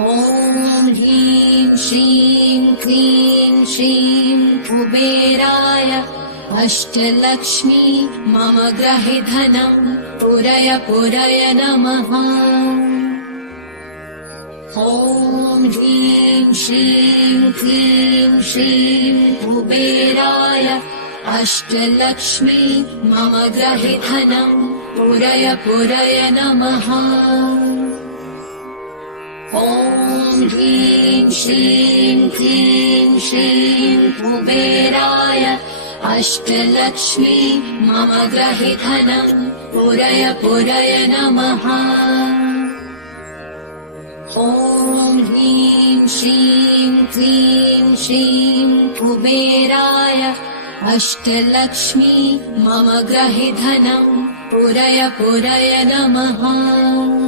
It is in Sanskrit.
ॐ ह्रीं श्रीं क्लीं श्रीं कुबेराय अष्टलक्ष्मी मम गृहे धनं पुरय पुरय नमः। ॐ ह्रीं श्रीं क्लीं श्रीं कुबेराय अष्टलक्ष्मी मम गृहे धनं पुरय पुरय नमः। ॐ ह्रीं श्रीं क्लीं श्रीं कुबेराय अष्टलक्ष्मी मम गृहे धनं पुरय पुरय नमः। ॐ ह्रीं श्रीं क्लीं श्रीं कुबेराय अष्टलक्ष्मी मम गृहे धनं पुरय पुरय नमः।